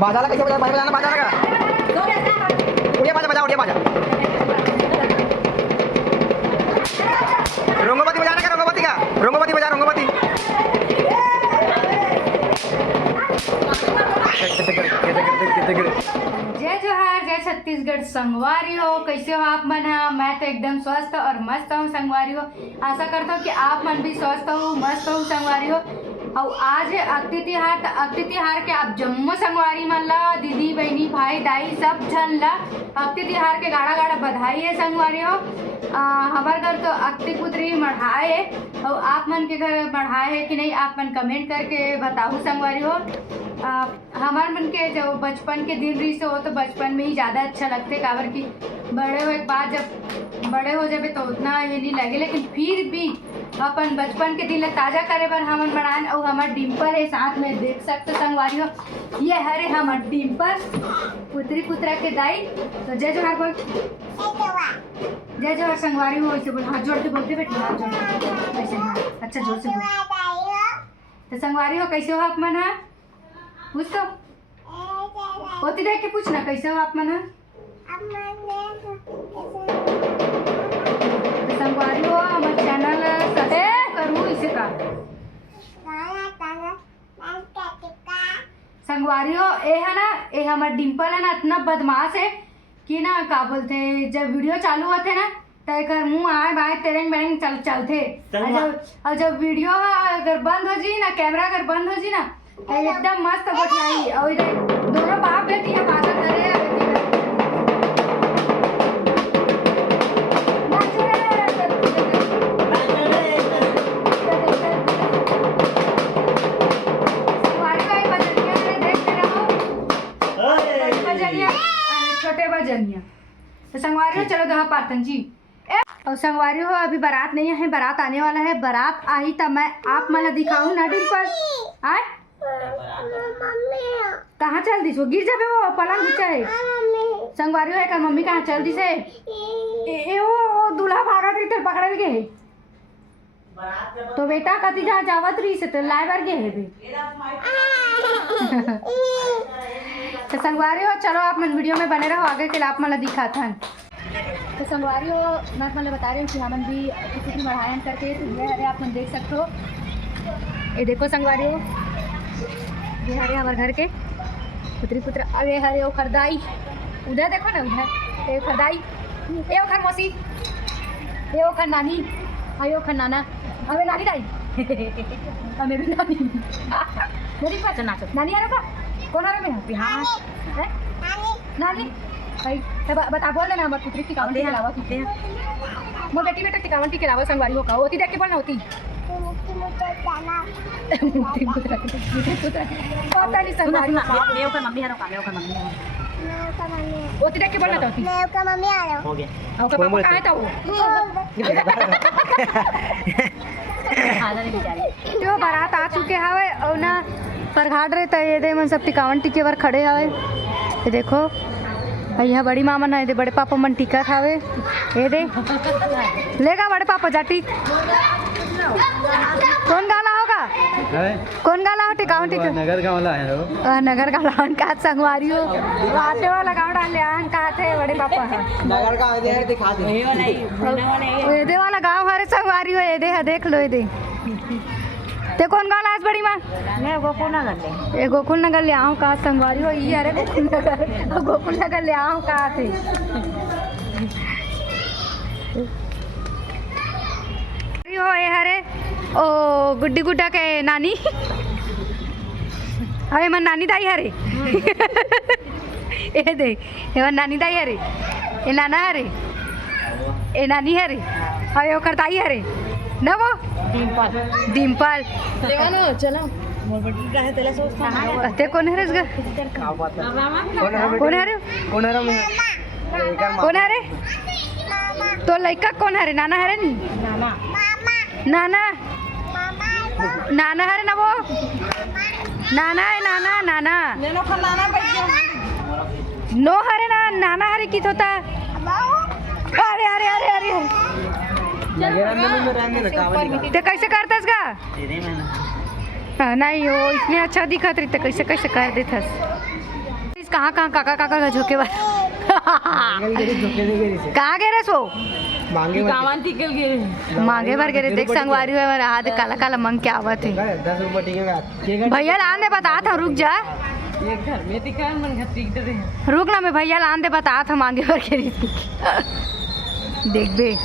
बाजा कैसे बजाना बाजा लगा उड़िया बाजा उड़िया बाजा रोंगोपति बजाने का रोंगोपति बजा रोंगोपति जय जोहार जय छत्तीसगढ़ संगवारी हो। कैसे हो आप मन? मैं तो एकदम स्वस्थ और मस्त हूँ संगवारी हो। आशा करता हूँ कि आप मन भी स्वस्थ हो मस्त हो संगवारी हो। और आज अक्ति तिहार के आप जम्मो संगवारी मन ला दीदी बहनी भाई दाई सब झन ला अक्ति तिहार के गाड़ा गाड़ा बधाई है संगवारी हो। हमारे घर तो अक्ति पुत्री मढ़ाए है और आप मन के घर मढ़ाए है कि नहीं आप मन कमेंट करके बताओ संगवारी हो। हमारे मन के जो बचपन के दिन रही हो तो बचपन में ही ज़्यादा अच्छा लगते काबर की बड़े हुए के बाद जब बड़े हो जाए तो उतना ये नहीं लगे, लेकिन फिर भी अपन बचपन के दिन ताज़ा करे बर हमन मनान। और हमार डिम्पल है साथ में देख सकते संगवारी हो, ये हरे हमार डिम्पल पुत्री पुत्रा के दाई। तो जय जोहार बोल, जय जोहार संगवारी हो। ऐसे बोल, हाथ जोड़ के बोलते बेटी, हाथ जोड़ के ऐसे, हाँ अच्छा जोर से बोल। तो संगवारी हो कैसे हो आप मन? पूछ तो होती देख के पूछना कैसे हो आप मन? तो संगवारी हो हमारे चैनल सब्सक्राइब करूँ इसे का संगवारी हो। ए है ना, ए हमारा डिम्पल है ना इतना बदमाश है कि ना का बोलते जब वीडियो चालू होते ना तो एक मुँह आए बाएं तेरेंग बेरेंग चलते। और जब वीडियो अगर बंद हो जी ना, कैमरा अगर बंद हो जी ना तो एकदम मस्त बतियाई। और इधर दोनों बाप बेटी है बात करे छोटे बजनिया। तो संगवारी हो चलो दो पातन जी। और संगवारी हो अभी बारात नहीं है, बारात आने वाला है। बारात आई तब मैं आप मन दिखाऊं ना डिम्पल। आए कहाँ चल दी? वो गिर जाबे, वो पलंग नीचे है। संगवारी हो एक मम्मी कहाँ चल दी से वो दूल्हा भागा तो पकड़ल के है तो बेटा कति जहाँ जावत रही से तो लाए बार गे है बे। तो संगवारी हो चलो आप मन वीडियो में बने रहो, आगे के आप मन दिखाता है। तो संगवारी हो मैं मतलब बता रही हूँ कि हमन भी किसी बढ़ायन करके तो ये हरे आप मन देख सकते हो। ये देखो संगवारी हो, ये हरे हमारे घर के पुत्री पुत्र। अब ये हरे वो खरदाई उधर देखो ना, उधर ये खरदाई, ये खर मौसी, ये वो खर नानी, ये वो खर नाना, अबे नानी दाई हमें भी नानी मेरी पास नाचो नानी आ रहा कौन आ रहा है? हाँ नानी भाई बता बोल ना हमारे पुत्री टिकावन के अलावा कितने हैं मोर बेटी बेटा टिकावन के अलावा संगवारी हो का होती देख के बोलना होती पता नहीं संगवारी मेव का मम्मी है ना, मेव का मम्मी है होती देख के बोलना होती मेव का मम्मी आ रहा हो गया और का पापा कहां है तो तो बारात आ चुके हवे और ना परघाट रहे तो ये दे मन सब टिकावन टिके बर खड़े हवे। ये देखो यहाँ बड़ी मामा ना दे बड़े पापा मन टिका खावे। ये दे लेगा बड़े पापा जाटी कौन गाला होगा? कौन गाला हो टिकावन टिके? नगर का वाला है नगर का लावन का संगवारी हो आटे वाला गाँव डाले आन का थे बड़े पापा है नगर का इधर दिखा दे ये दे वाला गाँव हरे संगवारी हो। ये दे देख लो ये दे ते कौन गाला आज बड़ी माँ? मैं गोकुल नगर ले गोकुल नगर ले आऊँ का संगवारी हो। ये अरे गोकुल नगर ले आऊँ का थे हो ये हरे ओ गुड्डी गुड्डा के नानी अरे मन नानी दाई हरे ये दे ये मन नानी दाई हरे ये नाना हरे ये नानी हरे अरे वो करताई हरे ना वो डिम्पल चलो ते कौन है रे? कौन है रे? तो लड़का कौन है रे? नाना है रे नी नाना नाना है रे ना वो नाना है नाना नाना नो हरे ना नाना हरे कित होता? अरे अरे अरे अरे तो कैसे करतस का? नहीं हो इतने अच्छा दिखत रही तो कैसे कैसे कर देथस? गाइस कहाँ कहाँ काका काका का झोंके कहाँ गए रे सो मांगे भर गिरे देख संगवारी हुए मेरा हाथ काला काला मंग के आवत है 10 रुपये टिकेगा भैया लान दे बता था रुक जा घर में दिखा मन घर टिक दे रुक ना मैं भैया लान दे बता था मांगे भर गिरी देख बे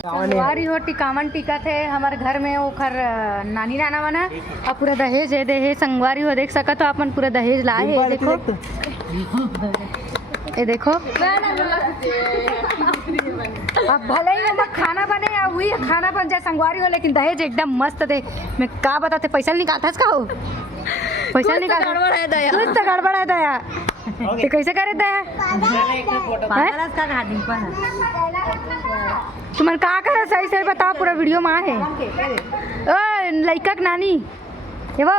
संगवारी हो टिकावन टिका थे हमारे घर में ओखर नानी नाना बना और पूरा दहेज है दे संगवारी हो देख सका तो अपन पूरा दहेज लाए है देखो ये देखो अब भले ही हम खाना बने या वही खाना बन जाए संगवारी हो लेकिन दहेज एकदम मस्त थे मैं का बताते पैसा निकालता इसका हो पैसा निकाल कुछ तो गड़बड़ है दया तो कैसे करे दया तुम्हारे का करे सही सही बताओ पूरा वीडियो में है ओ लड़का के नानी ये वो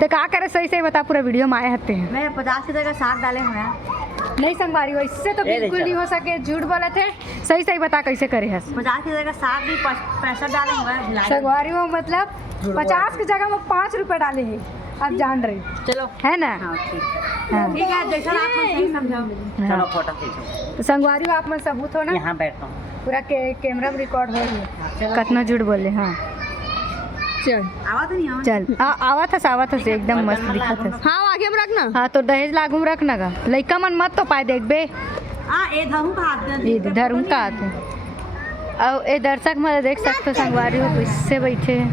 तो का करे सही सही बता पूरा वीडियो में आए हते हैं मैं 50 का साग डाले हुए नहीं संगवारी हो इससे तो बिल्कुल नहीं हो सके झूठ बोले थे सही सही बता कैसे करे है 50 का साग भी 65 डाले हुए संगवारी हो मतलब 50 की जगह में 5 रुपए डाले हैं आप जान रहे चलो है ना ठीक है जैसा आप सही समझाओ चलो फोटो खींचो तो संगवारी हो आप में सबूत हो ना यहाँ बैठता हूँ पूरा कैमरा में रिकॉर्ड हो रही है कितना झूठ बोले हाँ चल आवा तो नहीं आवा चल आवा था से एकदम मस्त दिखा था हाँ आगे में रखना हाँ तो दहेज लागू में रखना का लड़का मन मत तो पाए देख बे ए धरू का हाथ ये धर्म का आते और ये दर्शक मैं देख सकते हो संगवारी हो इससे बैठे हैं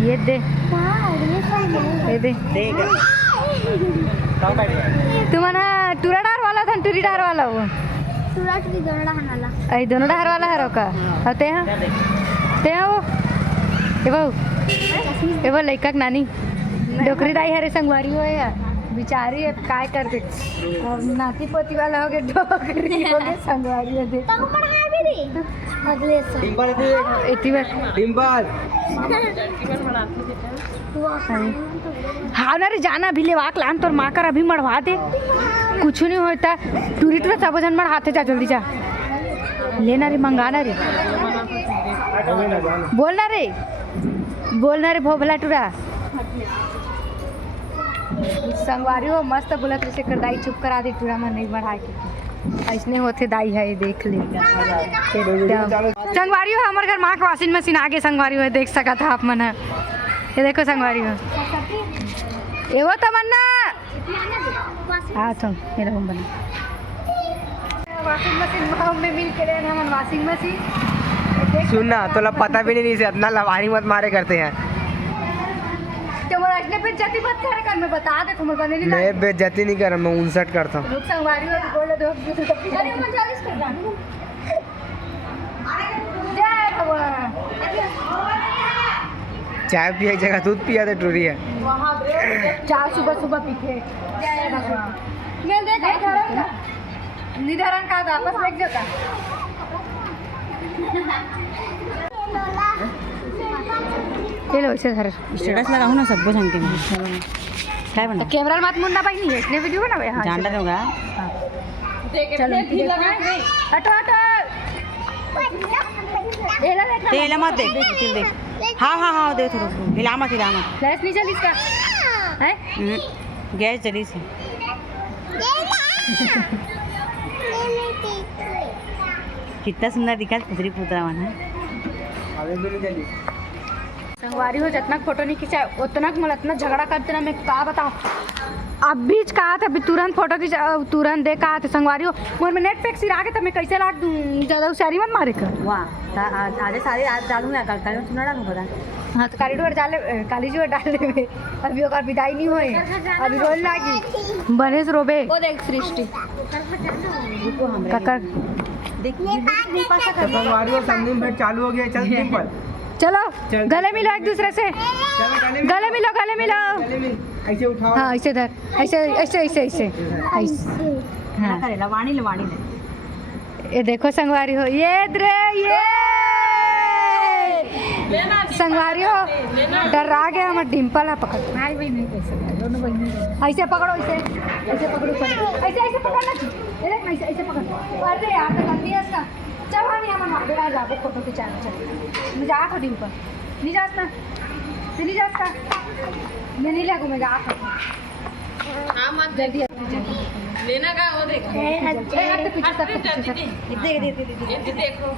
ये दे तुम्हारा टूरा डार वाला था टूरी डार वाला वो आई दोनों डार वाला है रोका होते हैं वो ये वो लड़का नानी डोकरी दाई हरे संगवारी हो या बिचारी अब काय कर दे और नाती पोती वाला हो गए डोकरी हो गए संगवारी हो दे अगले डिम्पल हाँ ना रे जाना भी ले वाक लान तोर माँ कर अभी मरवा दे कुछ नहीं होता टूरी टूरा सब जन मरहाते जा जल्दी जा लेना रे मंगाना रे बोलना रे भोभला टूरा संगवारी हो मस्त बोलत रहे कर दाई चुप करा दे टूरा में नहीं बढ़ा के ऐसने होते दाई है देख ले संगवारी हो हमारे घर माँ के वॉशिंग मशीन आगे संगवारी हो देख सका था आप मन ये देखो संगवारी हो ये वो तमन्ना हाँ तो मेरा हम बना वॉशिंग मशीन में मिल के रहना मन वॉशिंग मशीन सुनना तो ला पता भी नहीं से इतना लवारी मत मारे करते हैं तो वो इसने बेइज्जती मत करे कर मैं बता दे तुम बने नहीं मैं बेइज्जती नहीं कर रहा मैं 59 करता हूँ लोग संगवारी हो बोल दो अरे मैं 40 कर रहा हूं जय भगवान चाय पिए जगह दूध पिया तो टूरी है वहां चाय सुबह सुबह पीते जय भगवान मैं देख निधरण का वापस लेके जाता चलो इसे घर स्टेटस लगाऊं ना सबको संग के में क्या बना कैमरा मत मुन्ना भाई नहीं है इसने वीडियो बना हां जान रहे होगा चलो हटो हटो एला देखना तेल मत दे तेल दे हाँ दे थोड़ा हिला मत फ्लैश नहीं चली इसका है गैस जली से कितना सुंदर दिखा पुतरी पुतरा वाला संगवारी हो जितना फोटो नहीं खींचा उतना मतलब इतना झगड़ा करते ना मैं क्या बताऊँ अब बीच कहा था अभी तुरंत फोटो खींचा तुरंत देखा था संगवारी हो मोर में नेट पैक सिरा के तो मैं कैसे लाग दूँ ज़्यादा उसारी मत मारे कर वाह आधे सारे आज डालूँ ना कल सुना डालूँ पता हाँ तो कॉरिडोर डाले कॉलेजोर डाले में अभी ओकर विदाई नहीं होए अभी रोल लागी बनेस रोबे वो देख सृष्टि काका संगवारी और संगम भेंट चालू हो गया चल डिम्पल चलो गले मिलो एक दूसरे से गले मिलो ऐसे उठाओ हाँ ऐसे धर ऐसे हाँ लवाणी ये देखो संगवारी हो ये द्रे ये संगवारी हो डरा गया हमारा डिम्पल है पकड़ भाई भाई नहीं कैसे दोनों भाई ऐसे पकड़ो ऐसे पकड़ो ऐसे पकड़ना ऐसे पकड़ अरे यार तो गंदी है इसका चल हम यहाँ मन बेड़ा जाबो फोटो खिंचाने चल मैं जा थोड़ी ऊपर नहीं जा सकता मैं नहीं लगूँ मैं जा हाँ मत जल्दी लेना का वो देख देखो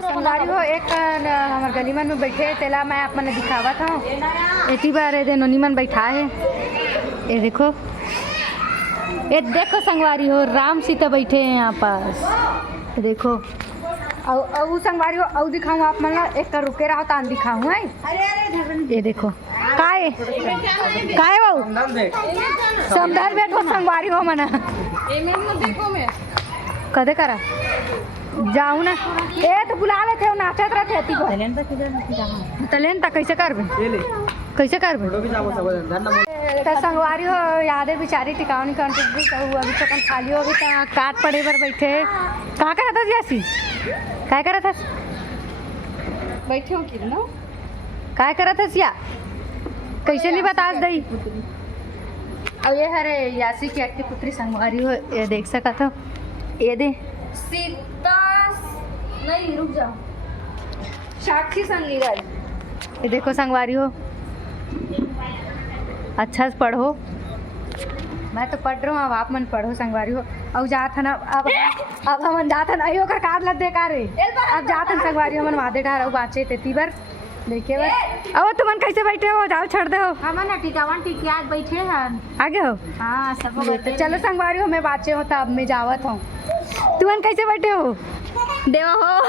संगवारी हो एक हमार गली मन में बैठे तेला मैं आप मन दिखावत हूँ एटी बार ये नोनी मन बैठा है ये देखो संगवारी हो राम सीता बैठे हैं यहाँ पास ये देखो और संगवारी हो और दिखाऊँ आप मन एक रुके रहो तान दिखाऊँ है ये देखो काहे बाबू समदार बैठो संगवारी हो मना कदे करा जाऊ ना ए तो बुला लेते हो नाचत रहते हती को टैलेंट कैसे करबे तो संगवारी हो यादे बेचारी टिकावनी कंट्रीब्यूट तो अभी तक खाली हो अभी तक काट पड़े पर बैठे कहाँ करा था जैसी काय करा था बैठे हो कि ना काय करा था सिया कैसे नहीं बता दई और ये हरे यासी की एक्टिव पुत्री संगवारी हो ये देख सका था ये दे सीता नहीं रुक जाओ साक्षी संगी ये देखो संगवारी हो अच्छा से पढ़ो मैं तो पढ़ रहा हूँ अब आप मन पढ़ो संगवारी हो अब जात ना अब हम जात ना अयो कर काट लग दे का रे अब जात संगवारी हो मन वादे डार बाचे तेती बार देखे बस अब तुमन कैसे बैठे हो जाओ छोड़ दे हो हम ना टिकावन टिकिया बैठे हैं आगे हो हां सब तो चलो संगवारी हो मैं बाचे हो तब मैं जावत हूँ तुमन कैसे बैठे हो देवा हो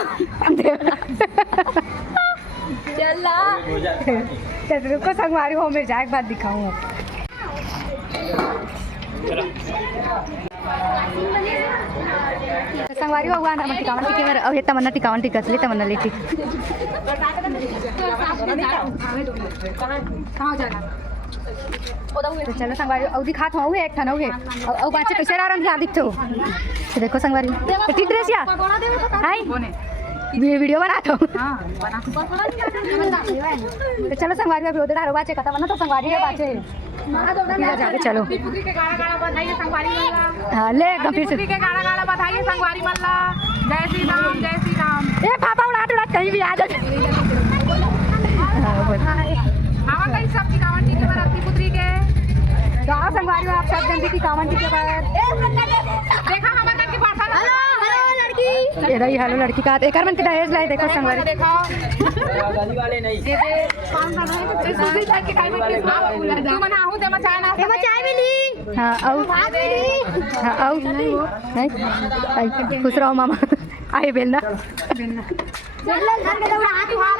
चला चल रुको संगवारी हो मैं जाए बात दिखाऊँ संगवारी हो हुआ ना मैं टिकावन टिके मेरे अब ये तमन्ना टिकावन टिकस ले तमन्ना लेती कहाँ जाना तो चलो संगवारी औ दिखात हूँ एक ठन औ बाचे कैसे रहा ध्यान दिखते हो तो देखो संगवारी तो ठीक ड्रेस या हाय वीडियो बनाता हूँ तो चलो संगवारी अभी उधर बाचे कथा बना तो संगवारी है बाचे जाके चलो हाँ ले एकदम फिर से बधाइए संगवारी मल्ला जय श्री राम ए पापा उड़ात उड़ात कहीं भी आ जाए आवा कहीं सब टिकावन टिके पर अपनी पुत्री के गाँव संगवारी आप सब जन की कावन टिके पर देखा हमारे घर की भाषा ये रही हेलो लड़की का एक मन कितना एज लाए देखो संगवारी देखो गाली वाले नहीं तू मना हूं दे मचाए ना दे मचाए मिली हाँ आओ नहीं खुश रहो मामा आए बेलना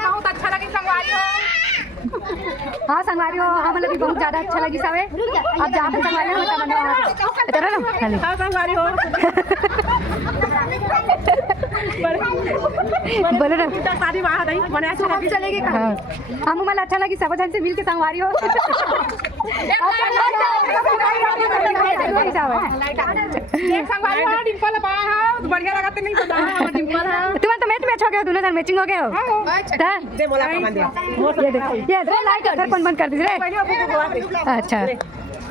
बहुत अच्छा लगी संगवारी हो हाँ संगवारी हो हमें भी बहुत ज्यादा अच्छा लगी सावे अब जाते संगवारी हो इधर ना खाली संगवारी हो बोले ना शादी वहां नहीं मने अच्छा लगी चलेगी हाँ हम मला अच्छा लगी सब जन से मिल के संगवारी हो एक संगवारी हो डिंपल पाया है बढ़िया लगते नहीं पता डिंपल है तुम्हें तो मैच हो गया दोनों जन मैचिंग हो गए हो दे मोला का बंद ये लाइट घर बंद कर दीजिए अच्छा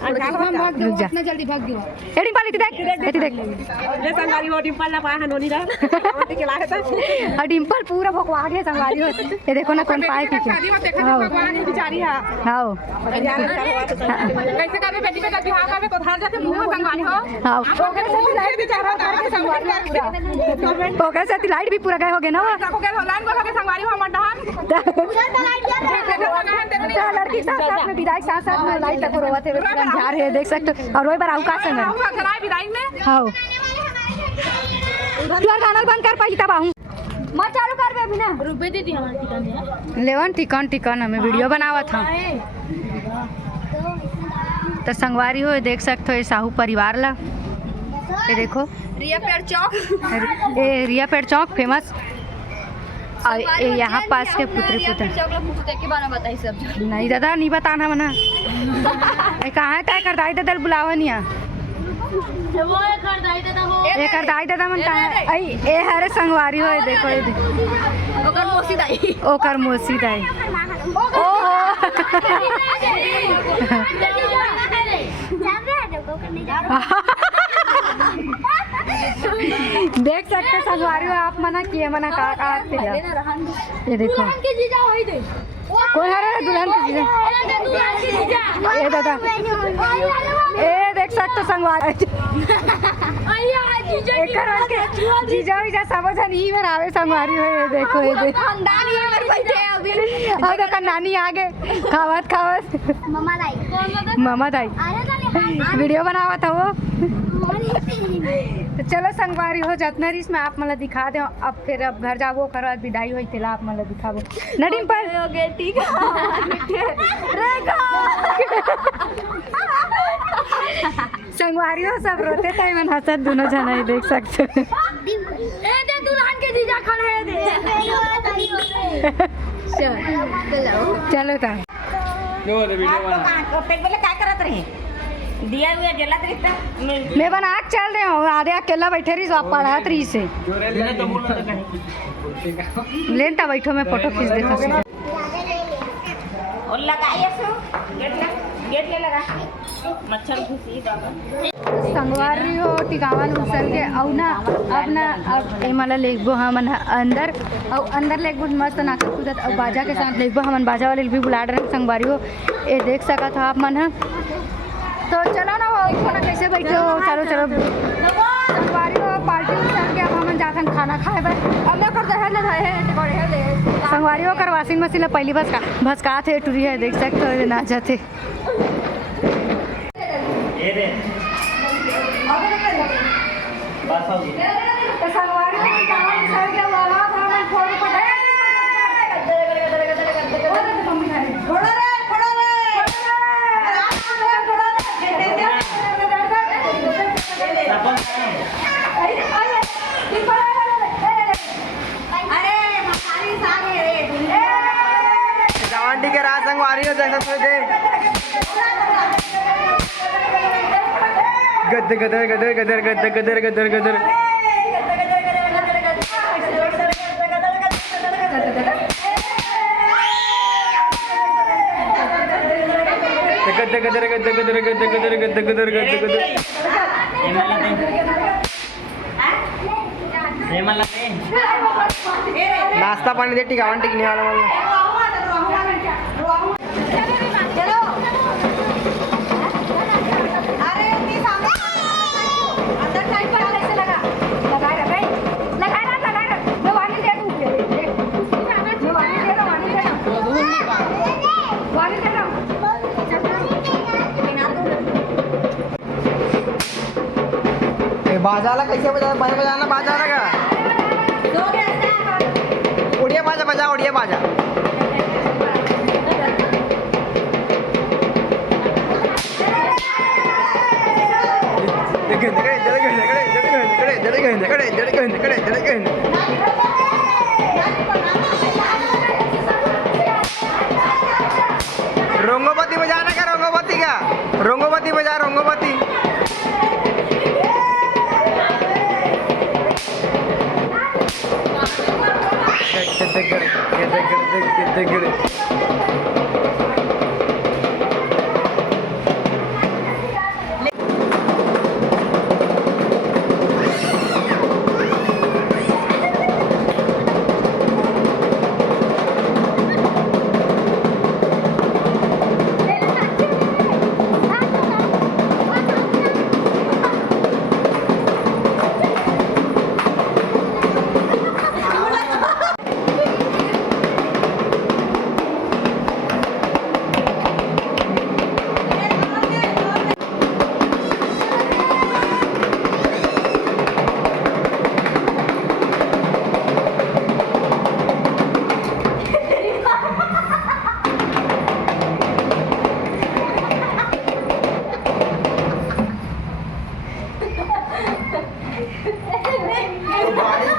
रुक जा जल्दी भाग दियो एडी पाली देख ले संगवारी हो डिंपल ना पाया है नोनी रा के लाए था और डिंपल पूरा भगवा गया संगवारी हो ये देखो ना कौन पाए की शादी में देखा भगवान की बिचारी है आओ कैसे करबे बेटी का बियाह करबे तो धार जाके मुंह में संगवारी हो आओ ओकरे से लाइट बिचारा करके संगवारी पूरा ओकरे से लाइट भी पूरा गए हो गए ना को के लाइन बोल के संगवारी हो मडहान लड़की साथ में विदाई साथ में लाइट तक रोवत है जा रहे देख सकते और वही बार आउ का संग हाँ तू गाना बंद कर पाई तब आऊं मैं चालू कर अभी ना रुपए दे दी हमारे टिकन लेवन टिकन हमें वीडियो बनावत था तो संगवारी हो देख सकते हो साहू परिवार ला ये देखो रिया पेड़ चौक फेमस और यहाँ पास के पुत्री नहीं दादा नहीं बताना मना कहाँ तय कर दाई दादा बुलावा नहीं ये कर दाई दादा मन कहाँ ए हरे संगवारी हो देखो ये ओकर मोसी दाई देख सकते संगवारी हो आप मना किए मना का ये देखो कौन है दुल्हन की ए दादा ए देख सकते संगवारी जीजा जीजा सब जन ही में आवे संगवारी हो। ये देखो ये देखो अब तो नानी आगे खावत खावत मामा दाई वीडियो बनावा था वो। तो चलो संगवारी हो जितना रिस में आप मतलब दिखा दे। अब फिर अब घर जाबो करो विदाई होई तेला आप मतलब दिखाबो नडीम पर ठीक संगवारी हो सब रोते थे मन हंसत दोनों जना देख सकते हो। दुल्हन के जीजा खड़े हैं चलो था क्या करत रहे दिया हुआ जला तरीका मैं बना के चल रहे हूँ आधे अकेला बैठे रही आप पढ़ात रही से लेन बैठो मैं फोटो खींच देता और लगाइए सो गेट ले लगा मच्छर घुसी संगवारी हो टिकावा उसल के औ ना अब ना अब ए मला लेगबो हमन अंदर और अंदर लेगबो मस्त नाचत कूदत और बाजा के साथ लेगबो हमन बाजा वाले भी बुला रहे संगवारी हो। ए देख सकत हो आप मन है तो चलो ना वो ना कैसे बैठे हो चलो चलो संगवारी हो पार्टी उतर के अब हमन जाखन खाना खाए बस अब ना कर दे ले संगवारी हो कर वाशिंग मशीन पहली भसका थे टूरी है देख सकते हो नाचत थे आंटी के रात संगवारी हो जैसा सोचे गदर गदर गदर गदर गदर गदर गदर गदर गदर गदर गदर गदर गदर गदर गदर गदर गदर नाश्ता पानी दे टिकावन टिकने वाला बाजाला कैसे बजाना बाजा का उड़िया बाजा बजा उड़िया बाजा रोंगोबत्ती बजाना का रोंगोबत्ती का रोंगोबत्ती बजा रोंगोबत्ती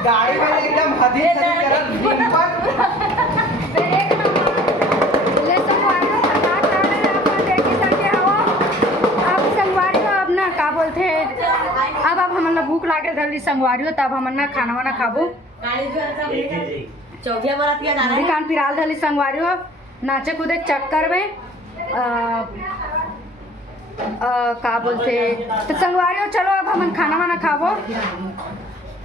गाड़ी में एकदम हदी अब हम भूख लागे जल्दी संगवारी तब हम ना खाना वाना खाबो दुकान फिराल धली संगवारी हो नाचे कूदे चक्कर में का बोलते तो संगवारी हो चलो अब हम खाना वाना खाबो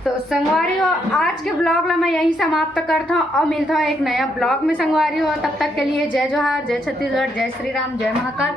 तो संगवारी हो आज के ब्लॉग ला मैं यही समाप्त करता हूँ और मिलता हूँ एक नया ब्लॉग में संगवारी हो। तब तक के लिए जय जोहार, जय छत्तीसगढ़, जय श्री राम, जय महाकाल।